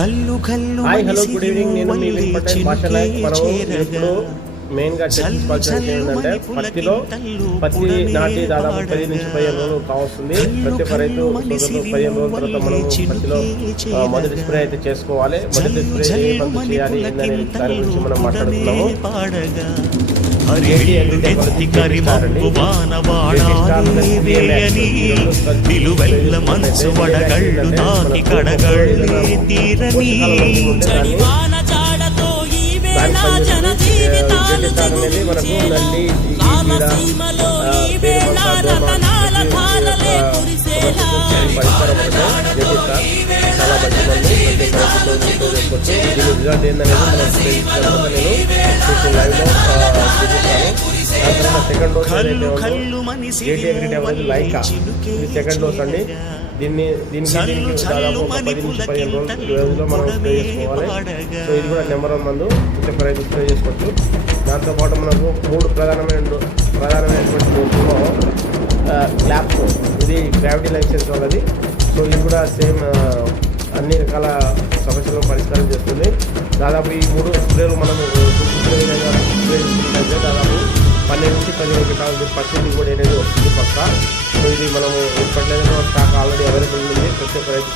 Hi hello good evening. నేను మీ పటేల్ భాష నాయక్. మనం ఇప్పుడు మెయిన్గా చర్చించాల్సింది ఏంటంటే పత్తి నాటి దాదాపు 10 నుంచి 15 రోజులు కావస్తుంది. ప్రతి ఒక్క రైతు సోదరులు 15 రోజుల తర్వాత మనం పత్తిలో మొదటి స్ప్రే అయితే చేసుకోవాలి. మొదటి స్ప్రే ఏ మందు చేయాలి అనే దాని గురించి మనం మాట్లాడుతున్నాము. అనేది మనకు నల్లి పరిష్కారం చాలా మంచి మంది చేసుకోవచ్చు. దీని రిజల్ట్ ఏందనేది మనం నేను లైవ్లో చూపిస్తాను. దాని తర్వాత సెకండ్ డోస్ ఏదైతే అనేది లైకా ఇది సెకండ్ డోస్ అండి. దీనికి దాదాపు 10 నుంచి 15 రోజుల్లో మనం స్ప్రే చేసుకోవాలి. సో ఇది కూడా నెంబర్ 1 మందు ప్రతి రైతు స్ప్రే చేసుకోవచ్చు. దాంతోపాటు మనకు 3 ప్రధానమైనటువంటి డోసులో ల్యాబ్ ఇది గ్రావిటీ లైసెన్స్ వాళ్ళది. సో ఇది కూడా సేమ్ అన్ని రకాల సమస్యలను పరిష్కారం చేస్తుంది. దాదాపు ఈ 3 స్ప్రేలు మనము చూపించే విధంగా స్ప్రే చేసుకుంటే దాదాపు 12 నుంచి 15 క్వింటాల పత్తి దిగుబడి అనేది వస్తుంది పక్క. సో ఇది మనము ఇప్పట్లో స్టాక్ ఆల్రెడీ అవైలబుల్ ఉంది. ప్రతి ఒక్క రైతు